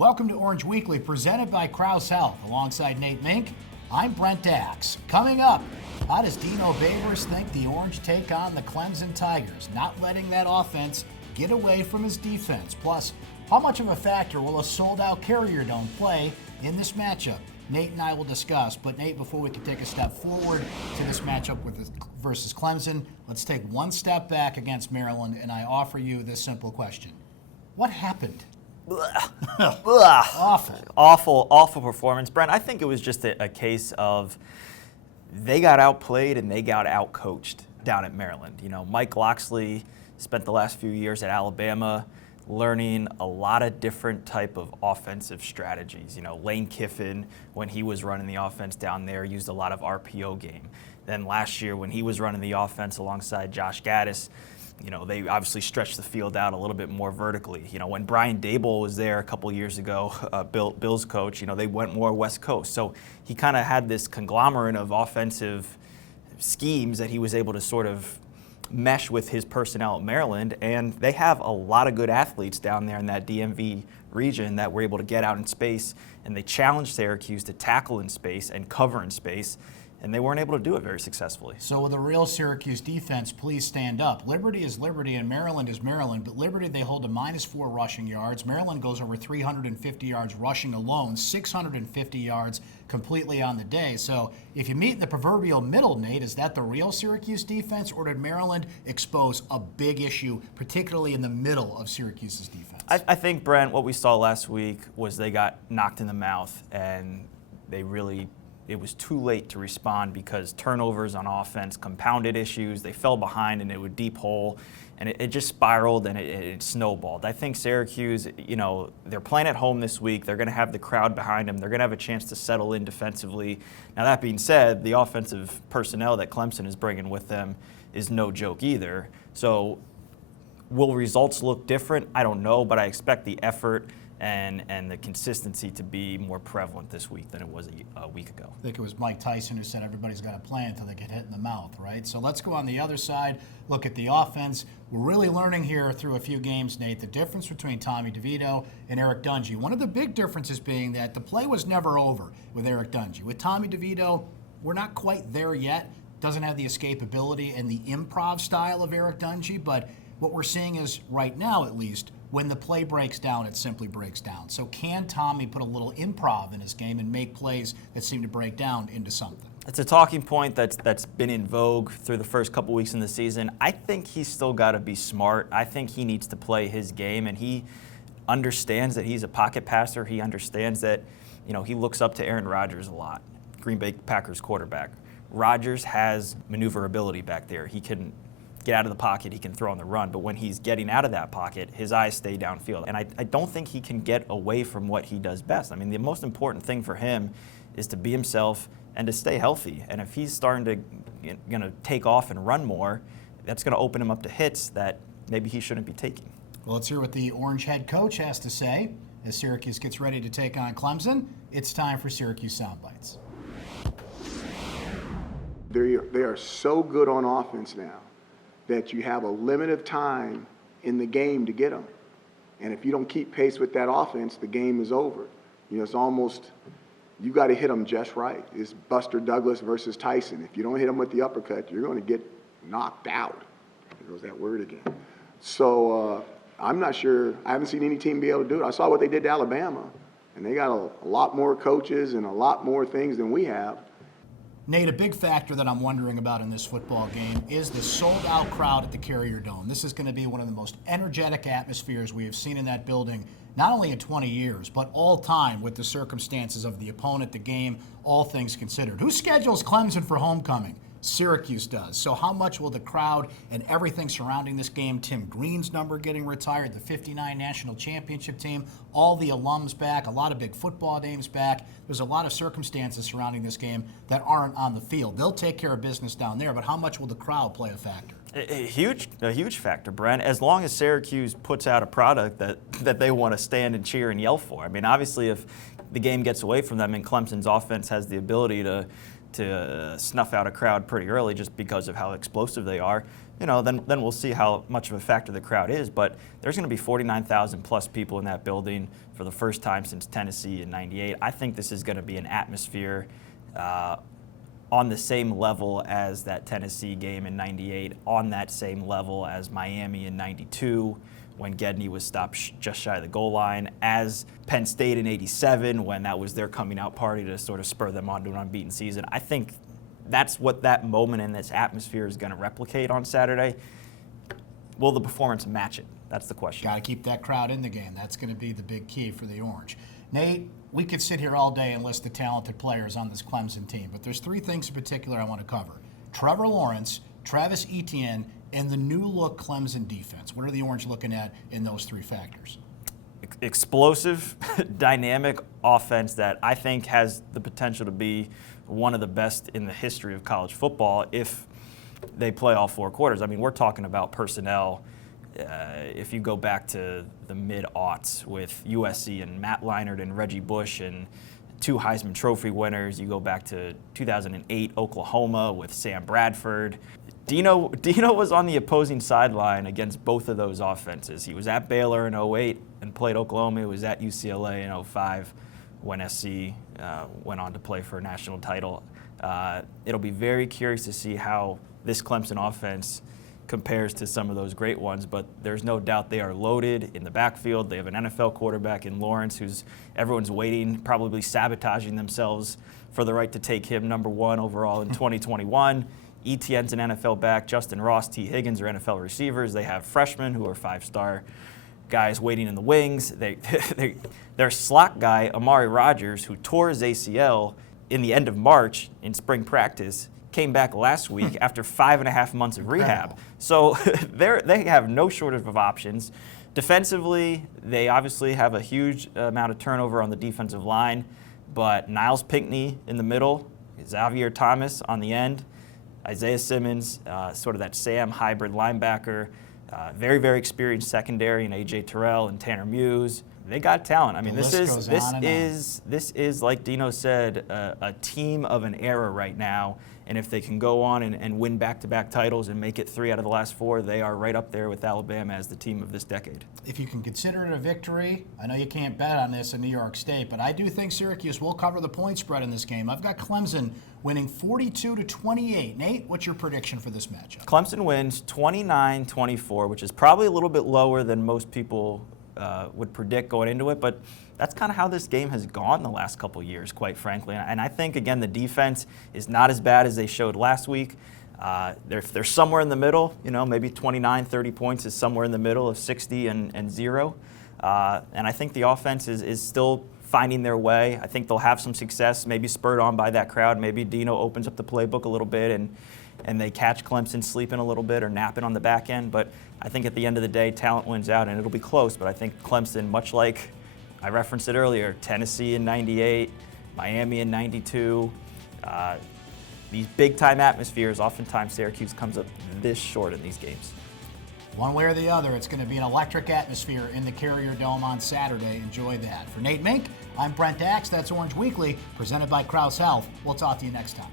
Welcome to Orange Weekly, presented by Krause Health. Alongside Nate Mink, I'm Brent. Coming up, how does Dino Babers think the Orange take on the Clemson Tigers? Not letting that offense get away from his defense. Plus, how much of a factor will a sold-out Carrier Dome play in this matchup? Nate and I will discuss. But Nate, before we can take a step forward to this matchup versus Clemson, let's take one step back against Maryland, and I offer you this simple question. What happened? Awful performance. Brent, I think it was just a case of they got outplayed and they got outcoached down at Maryland. You know, Mike Loxley spent the last few years at Alabama learning a lot of different type of offensive strategies. You know, Lane Kiffin, when he was running the offense down there, used a lot of RPO game. Then last year, when he was running the offense alongside Josh Gaddis, you know, they obviously stretched the field out a little bit more vertically. You know, when Brian Daboll was there a couple years ago, Bill's coach, you know, they went more West Coast. So he kind of had this conglomerate of offensive schemes that he was able to sort of mesh with his personnel at Maryland. And they have a lot of good athletes down there in that DMV region that were able to get out in space. And they challenged Syracuse to tackle in space and cover in space. And they weren't able to do it very successfully. So with a real Syracuse defense, please stand up. Liberty is Liberty and Maryland is Maryland, but Liberty, they hold to -4 rushing yards. Maryland goes over 350 yards rushing alone, 650 yards completely on the day. So if you meet in the proverbial middle, Nate, is that the real Syracuse defense, or did Maryland expose a big issue, particularly in the middle of Syracuse's defense? I think, Brent, what we saw last week was they got knocked in the mouth, and it was too late to respond because turnovers on offense compounded issues. They fell behind into a deep hole, and it just spiraled and it snowballed. I think Syracuse, you know, they're playing at home this week. They're going to have the crowd behind them. They're going to have a chance to settle in defensively. Now, that being said, the offensive personnel that Clemson is bringing with them is no joke either. So will results look different? I don't know, but I expect the effort and the consistency to be more prevalent this week than it was a week ago. I think it was Mike Tyson who said everybody's got to play until they get hit in the mouth, right? So let's go on the other side, look at the offense. We're really learning here through a few games, Nate, the difference between Tommy DeVito and Eric Dungey. One of the big differences being that the play was never over with Eric Dungey. With Tommy DeVito, we're not quite there yet. Doesn't have the escapability and the improv style of Eric Dungey, but what we're seeing is, right now at least, when the play breaks down, it simply breaks down. So can Tommy put a little improv in his game and make plays that seem to break down into something? It's a talking point that's been in vogue through the first couple weeks in the season. I think he's still got to be smart. I think he needs to play his game, and he understands that he's a pocket passer. He understands that, you know, he looks up to Aaron Rodgers a lot, Green Bay Packers quarterback. Rodgers has maneuverability back there. He can get out of the pocket, he can throw on the run, but when he's getting out of that pocket, his eyes stay downfield. And I don't think he can get away from what he does best. I mean, the most important thing for him is to be himself and to stay healthy. And if he's starting to take off and run more, that's going to open him up to hits that maybe he shouldn't be taking. Well, let's hear what the Orange head coach has to say as Syracuse gets ready to take on Clemson. It's time for Syracuse Soundbites. They are so good on offense now that you have a limit of time in the game to get them. And if you don't keep pace with that offense, the game is over. You know, it's almost, you got to hit them just right. It's Buster Douglas versus Tyson. If you don't hit them with the uppercut, you're going to get knocked out. There goes that word again. So I'm not sure. I haven't seen any team be able to do it. I saw what they did to Alabama, and they got a lot more coaches and a lot more things than we have. Nate, a big factor that I'm wondering about in this football game is the sold-out crowd at the Carrier Dome. This is going to be one of the most energetic atmospheres we have seen in that building, not only in 20 years, but all time with the circumstances of the opponent, the game, all things considered. Who schedules Clemson for homecoming? Syracuse does. So how much will the crowd and everything surrounding this game, Tim Green's number getting retired, the 59 national championship team, all the alums back, a lot of big football names back. There's a lot of circumstances surrounding this game that aren't on the field. They'll take care of business down there, but how much will the crowd play a factor? A huge factor, Brent, as long as Syracuse puts out a product that they want to stand and cheer and yell for. I mean, obviously, if the game gets away from them and Clemson's offense has the ability to to snuff out a crowd pretty early just because of how explosive they are, then we'll see how much of a factor the crowd is. But there's going to be 49,000 plus people in that building for the first time since Tennessee in '98. I think this is going to be an atmosphere on the same level as that Tennessee game in '98, on that same level as Miami in '92 when Gedney was stopped just shy of the goal line, as Penn State in '87 when that was their coming out party to sort of spur them on to an unbeaten season. I think that's what that moment in this atmosphere is going to replicate on Saturday. Will the performance match it? That's the question. Got to keep that crowd in the game. That's going to be the big key for the Orange. Nate, we could sit here all day and list the talented players on this Clemson team, but there's three things in particular I want to cover. Trevor Lawrence, Travis Etienne, and the new-look Clemson defense. What are the Orange looking at in those three factors? Explosive, dynamic offense that I think has the potential to be one of the best in the history of college football if they play all four quarters. I mean, we're talking about personnel. If you go back to the mid-aughts with USC and Matt Leinart and Reggie Bush and two Heisman Trophy winners, you go back to 2008 Oklahoma with Sam Bradford. Dino was on the opposing sideline against both of those offenses. He was at Baylor in '08 and played Oklahoma. He was at UCLA in '05 when SC went on to play for a national title. It'll be very curious to see how this Clemson offense compares to some of those great ones, but there's no doubt they are loaded in the backfield. They have an NFL quarterback in Lawrence who's everyone's waiting, probably sabotaging themselves for the right to take him number one overall in 2021. Etienne's an NFL back. Justin Ross, T. Higgins are NFL receivers. They have freshmen who are five-star guys waiting in the wings. Their slot guy, Amari Rodgers, who tore his ACL in the end of March in spring practice, came back last week after 5.5 months of rehab. So they have no shortage of options. Defensively, they obviously have a huge amount of turnover on the defensive line, but Niles Pinckney in the middle, Xavier Thomas on the end, Isaiah Simmons, sort of that Sam hybrid linebacker, very, very experienced secondary in A.J. Terrell and Tanner Muse. They got talent. I mean, this is like Dino said, a team of an era right now. And if they can go on and win back-to-back titles and make it 3 out of the last 4, they are right up there with Alabama as the team of this decade. If you can consider it a victory, I know you can't bet on this in New York State, but I do think Syracuse will cover the point spread in this game. I've got Clemson winning 42-28. Nate, what's your prediction for this matchup? Clemson wins 29-24, which is probably a little bit lower than most people would predict going into it, but that's kind of how this game has gone the last couple years, quite frankly. And I think, again, the defense is not as bad as they showed last week. They're somewhere in the middle, maybe 29, 30 points is somewhere in the middle of 60 and 0. And I think the offense is still finding their way. I think they'll have some success, maybe spurred on by that crowd. Maybe Dino opens up the playbook a little bit and they catch Clemson sleeping a little bit or napping on the back end. But I think at the end of the day, talent wins out, and it'll be close. But I think Clemson, much like I referenced it earlier, Tennessee in '98, Miami in '92, these big-time atmospheres, oftentimes Syracuse comes up this short in these games. One way or the other, it's going to be an electric atmosphere in the Carrier Dome on Saturday. Enjoy that. For Nate Mink, I'm Brent Axe. That's Orange Weekly, presented by Krause Health. We'll talk to you next time.